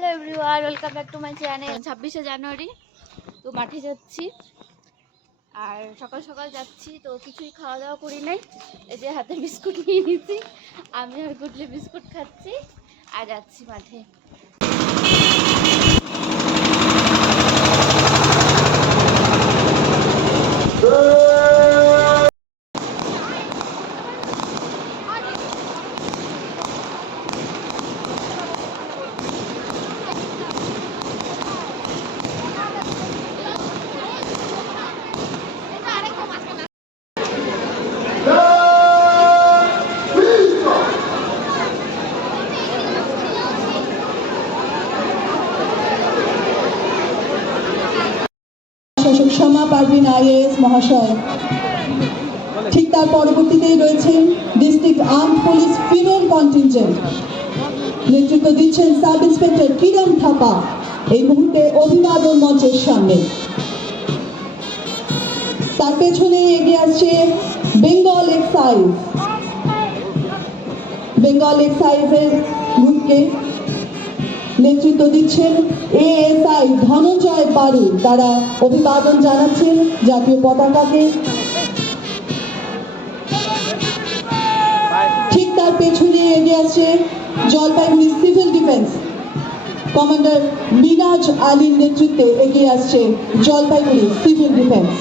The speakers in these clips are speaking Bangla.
Hello everyone, welcome back to my channel. 26শে জানুয়ারি তো মাঠে যাচ্ছি, আর সকাল সকাল যাচ্ছি তো কিছুই খাওয়া দাওয়া করি নাই। এই যে হাতে বিস্কুট নিয়ে নিয়েছি, আমি আর গুটলি বিস্কুট খাচ্ছি আর যাচ্ছি মাঠে। শাসক শ্যামা পারভিন আইএএস মহাশয়, ঠিক তার পরবর্তীতেই রয়েছেন district arm police female contingent, নেতৃত্ব দিচ্ছেন সাব ইন্সপেক্টর কিরণ থাপা। এই মুহূর্তে অভিবাদন মঞ্চের সামনে, তার পেছনে এগিয়ে আসছে বেঙ্গল এক্সাইজের গ্রুপকে নেতৃত্ব দিচ্ছেন এএসআই ধনঞ্জয় বারু। তারা অভিবাদন জানাচ্ছেন জাতীয় পতাকাকে। ঠিক তার পেছনে এগিয়ে আসছে জলপাইগুড়ি সিভিল ডিফেন্স কমান্ডার মিনাজ আলীর নেতৃত্বে এগিয়ে আসছে জলপাইগুড়ি সিভিল ডিফেন্স।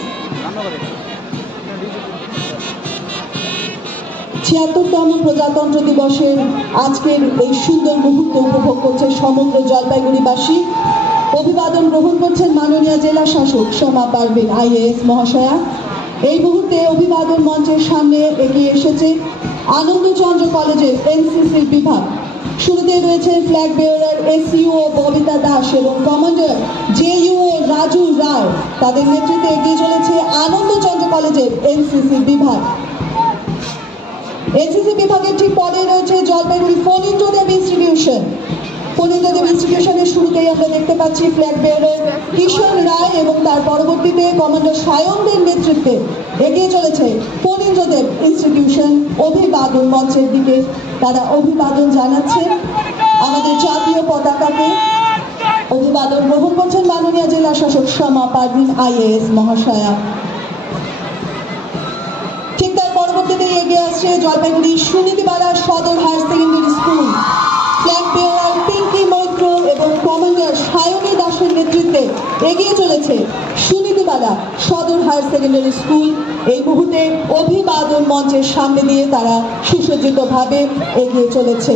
৭৬তম প্রজাতন্ত্র দিবসের আজকের এই সুন্দর মুহূর্ত উপভোগ করছে সমগ্র জলপাইগুড়িবাসী। অভিবাদন গ্রহণ করছেন মাননীয় জেলা শাসক শ্যামা পারভিন আইএএস মহাশয়া। এই মুহূর্তে অভিবাদন মঞ্চের সামনে এগিয়ে এসেছে আনন্দচন্দ্র কলেজের এনসিসির বিভাগ। শুরুতে রয়েছে ফ্ল্যাগ বেয়ারার এসইও ববিতা দাস এবং কমান্ডার জেইউও রাজু রায়। তাদের নেতৃত্বে এগিয়ে চলেছে আনন্দচন্দ্র কলেজের এনসিসির বিভাগ। এনসিসি বিভাগের ঠিক পরে রয়েছে জলপাইগুড়ি ফণীন্দ্রদেব ইনস্টিটিউশন। ফণীন্দ্রদেব ইনস্টিটিউশনের শুরুতেই আমরা দেখতে পাচ্ছি ফ্ল্যাগ বেয়ারার কিশোর রায় এবং তার পরবর্তীতে কমান্ডার সায়নদের নেতৃত্বে এগিয়ে চলেছে ফণীন্দ্রদেব ইনস্টিটিউশন। অভিবাদন মঞ্চের দিকে তারা অভিবাদন জানাচ্ছেন আমাদের জাতীয় পতাকাকে। অভিবাদন গ্রহণ করছেন মাননীয় জেলা শাসক শ্যামা পারভিন আইএএস মহাশয়া। ঠিক তার পরবর্তীতে এগিয়ে আসছে জলপাইগুড়ি সুনীতিবালা সদর হায়ার সেকেন্ডারি স্কুল। ফ্ল্যাগ বেয়ারার পিঙ্কি মৈত্র এবং কমান্ডার সায়নী দাসের নেতৃত্বে এগিয়ে চলেছে সুনীতিবালা সদর হায়ার সেকেন্ডারি স্কুল। এই মুহূর্তে অভিবাদন মঞ্চের সামনে দিয়ে তারা সুসজ্জিতভাবে এগিয়ে চলেছে।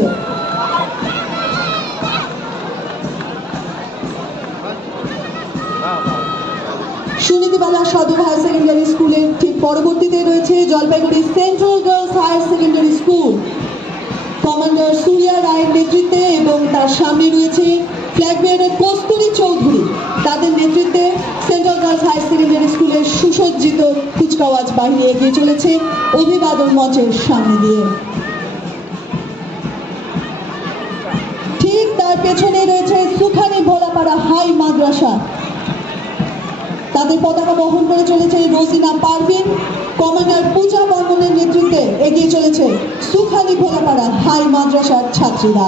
সুনীতিবালা সদর হায়ার সেকেন্ডারি স্কুলের ঠিক পরবর্তীতে রয়েছে Jalpaiguri central girls higher secondary school. Commander Surya রায়ের নেতৃত্বে এবং তার সামনে রয়েছে ফ্ল্যাগ বেয়ারার কস্তুরী চৌধুরী। তাদের নেতৃত্বে সেন্ট্রাল গার্লস হায়ার সেকেন্ডারি স্কুলের সুসজ্জিত কুচকাওয়াজ বাহিনী এগিয়ে চলেছে অভিবাদন মঞ্চের সামনে দিয়ে। ঠিক তার পেছনে রয়েছে সুখানি ভোলাপাড়া হাই মাদ্রাসা। তাদের পতাকা বহন করে চলেছে রোজিনা পারভিন। কমান্ডার পূজা বর্মনের নেতৃত্বে এগিয়ে চলেছে সুখানি ভোলাপাড়া হাই মাদ্রাসার ছাত্রীরা।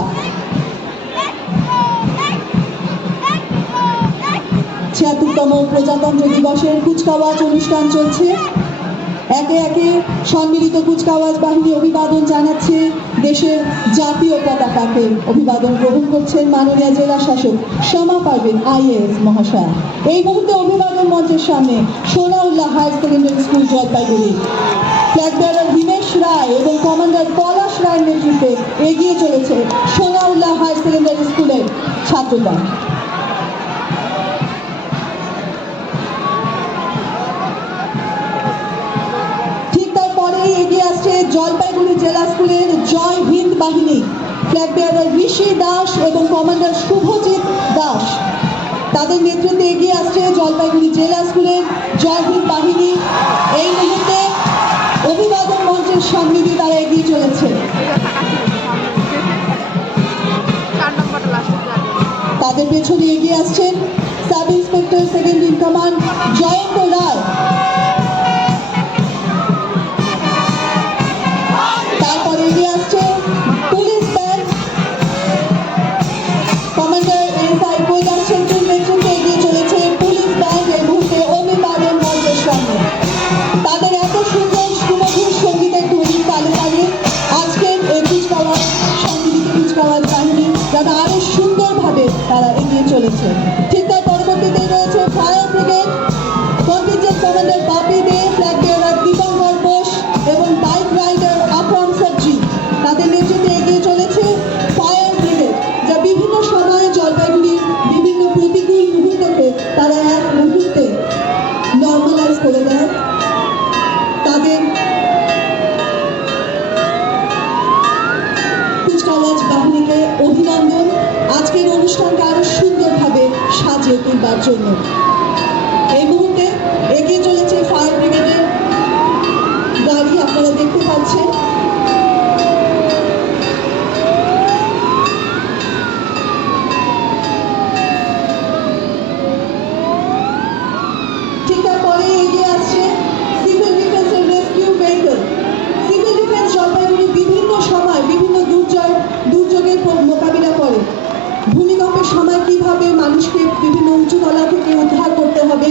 ৭৬তম প্রজাতন্ত্র দিবসের কুচকাওয়াজ অনুষ্ঠান চলছে। একে একে সম্মিলিত কুচকাওয়াজ বাহিনী অভিবাদন জানাচ্ছে দেশের জাতীয় পতাকাকে। অভিবাদন গ্রহণ করছেন মাননীয় জেলা শাসক শ্যামা পারভিন আইএএস মহাশয়। এই মুহূর্তে অভিবাদন মঞ্চের সামনে Sonaullah higher secondary school Jalpaiguri. Flag bearer Himesh Ray এবং কমান্ডার পলাশ রায়ের নেতৃত্বে এগিয়ে চলেছে সোনাউল্লাহ হায়ার সেকেন্ডারি স্কুলের ছাত্ররা। এগিয়ে আসছে জলপাইগুড়ি জেলা স্কুলের জয় হিন্দ বাহিনী। ফ্ল্যাগ বেয়ারার ঋষি দাস এবং কমান্ডার শুভজিৎ দাস। তাদের নেতৃত্বে এগিয়ে আসছে জলপাইগুড়ি জেলা স্কুলের জয় হিন্দ বাহিনী। এই মুহূর্তে অভিবাদন মঞ্চের সামনে দিয়ে তারা এগিয়ে চলেছে। তাদের পেছনে এগিয়ে আসছেন sub inspector second in command Jayanta Ray. তারপরে এগিয়ে আসছে police band commander Poppy Dey, flag bearer Dipankar Bose এবং বাইক রাইডার আকরাম সাজ্জি তাদের নেতৃত্বে এগিয়ে চলেছে ফায়ার ব্রিগেড, যা বিভিন্ন সময়ে জলপাইগুড়ির বিভিন্ন প্রতিকূল মুহূর্তকে তারা এক মুহূর্তে নর্মালাইজ করে দেয়। তাদের কুচকাওয়াজ বাহিনীকে অভিনন্দন আজকের অনুষ্ঠানকে আরো সুন্দরভাবে সাজিয়ে তুলবার জন্য। এই মুহূর্তে এগিয়ে চলেছে ফায়ার ব্রিগেডের গাড়ি, আপনারা দেখতে পাচ্ছেন। ঠিক তারপরে এগিয়ে আসছে সিভিল ডিফেন্সের rescue vehicle. Civil defence Jalpaiguri বিভিন্ন সময় বিভিন্ন দুর্যোগের মোকাবিলা করে। ভূমিকম্পের সময় কিভাবে মানুষকে বিভিন্ন উঁচুতলা থেকে উদ্ধার করতে হবে,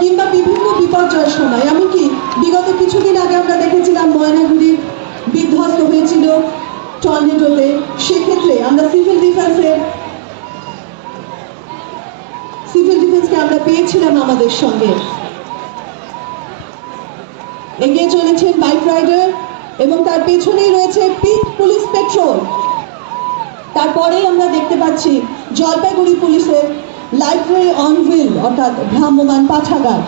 কিংবা বিভিন্ন বিপর্যয়ের সময়, এমনকি বিগত কিছুদিন আগে আমরা দেখেছিলাম ময়নাগুড়ি বিধ্বস্ত হয়েছিল টর্নেডোতে। সেক্ষেত্রে আমরা সিভিল ডিফেন্সকে আমরা পেয়েছিলাম আমাদের সঙ্গে। এগিয়ে চলেছেন বাইক রাইডার এবং তার পেছনেই রয়েছে পিঙ্ক পুলিশ পেট্রোল। তারপরেই আমরা দেখতে পাচ্ছি জলপাইগুড়ি পুলিশের লাইব্রেরি অন হুইল অর্থাৎ ভ্রাম্যমান পাঠাগার।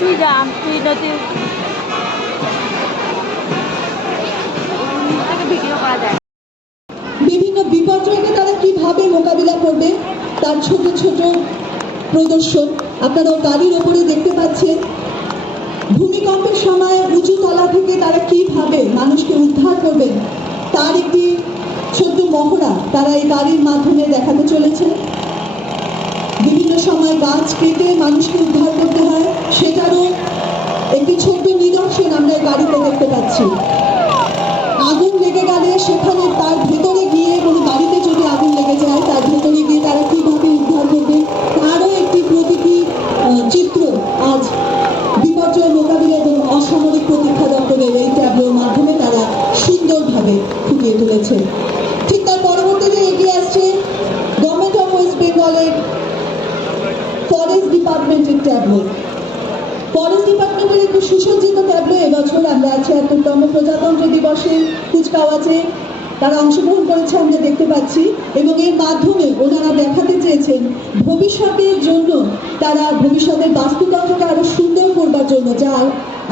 তুই যা, তুই নদী ভিডিও করা যায়। বিভিন্ন বিপর্যয়কে তারা কিভাবে মোকাবিলা করবে তার ছোট ছোট প্রদর্শন আপনারা গাড়ির ওপরে দেখতে পাচ্ছেন। ভূমিকম্পের সময় উঁচু তলা থেকে তারা কিভাবে মানুষকে উদ্ধার করবেন তার একটি ছোট্ট মহড়া তারা এই গাড়ির মাধ্যমে দেখাতে চলেছে। বিভিন্ন সময় গাছ কেটে মানুষকে উদ্ধার করতে হয়, সেটারও একটি ছোট্ট নিদর্শন আমরা এই গাড়িতে দেখতে পাচ্ছি। আগুন লেগে গেলে সেখানে তার ভেতরে গিয়ে কোনো গাড়িতে যদি আগুন লেগে যায় তার ভেতরে গিয়ে তারা কিভাবে উদ্ধার করবে তারও একটি প্রতীকী চিত্র আজ বিপর্যয় মোকাবিলা এবং অসামরিক প্রতীক্ষা দপ্তরের এই ট্যাবলোর মাধ্যমে তারা সুন্দরভাবে ফুটিয়ে তুলেছে। ঠিক তার পরবর্তীতে এগিয়ে আসছে গভর্নমেন্ট অফ ওয়েস্ট বেঙ্গলের ফরেস্ট ডিপার্টমেন্টের ট্যাবলো। ফরেস্ট ডিপার্টমেন্টের একটি সুসজ্জিত ট্যাবলো এবছর আমরা ৭৬তম প্রজাতন্ত্র দিবসে কুচকাওয়াজে তারা অংশগ্রহণ করেছে আমরা দেখতে পাচ্ছি, এবং এর মাধ্যমে ওনারা দেখাতে চেয়েছেন ভবিষ্যতের জন্য তারা ভবিষ্যতের বাস্তুতন্ত্রকে আরো সুন্দর করবার জন্য, যা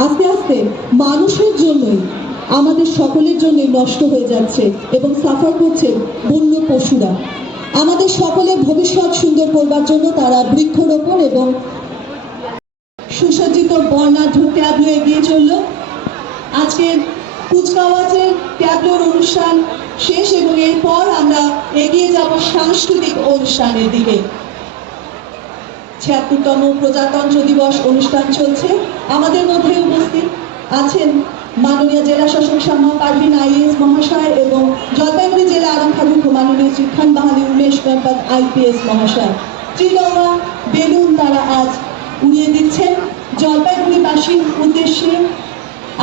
আস্তে আস্তে মানুষের জন্যই আমাদের সকলের জন্যই নষ্ট হয়ে যাচ্ছে এবং সাফার করছে বন্য পশুরা। আমাদের সকলের ভবিষ্যৎ সুন্দর করবার জন্য তারা বৃক্ষরোপণ এবং সুসজ্জিত বর্ণাঢ্য ট্যাবলো এগিয়ে চলল। আজকের কুচকাওয়াজের ট্যাবলোর অনুষ্ঠান শেষ এবং এরপর আমরা এগিয়ে যাব সাংস্কৃতিক অনুষ্ঠানের দিকে। ৭৬তম প্রজাতন্ত্র দিবস অনুষ্ঠান চলছে। আমাদের মধ্যে উপস্থিত আছেন মাননীয় জেলা শাসক শ্যামা পারভিন আইএএস মহাশয় এবং জলপাইগুড়ি জেলা আরক্ষাধ্যক্ষ মাননীয় শ্রী খান বাহালি উমেশ গণপত আইপিএস মহাশয়। ত্রিরঙা বেলুন তারা আজ উড়িয়ে দিচ্ছেন জলপাইগুড়িবাসীর উদ্দেশ্যে।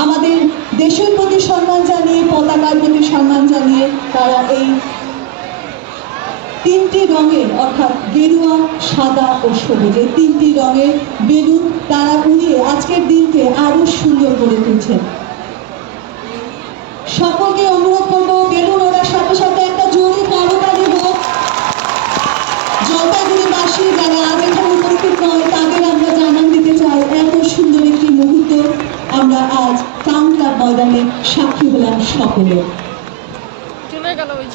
আমাদের দেশের প্রতি সম্মান জানিয়ে, পতাকার প্রতি সম্মান জানিয়ে তারা এই তিনটি রঙের অর্থাৎ গেরুয়া, সাদা ও সবুজ এই তিনটি রঙের বেলুন তারা উড়িয়ে আজকের দিনকে আরো সুন্দর করে তুলছেন। সকলকে অনুরোধ করবো বেলুন ওড়ার সাথে সাথে একটা জোরে করতালি হোক। জলপাইগুড়িবাসী যারা আজ এখানে উপস্থিত নয় তাদের আমরা জানান দিতে চাই এত সুন্দর একটি মুহূর্ত আমরা আজ টাউন ক্লাব ময়দানে সাক্ষী হলাম সকলে। চলে গেল ওই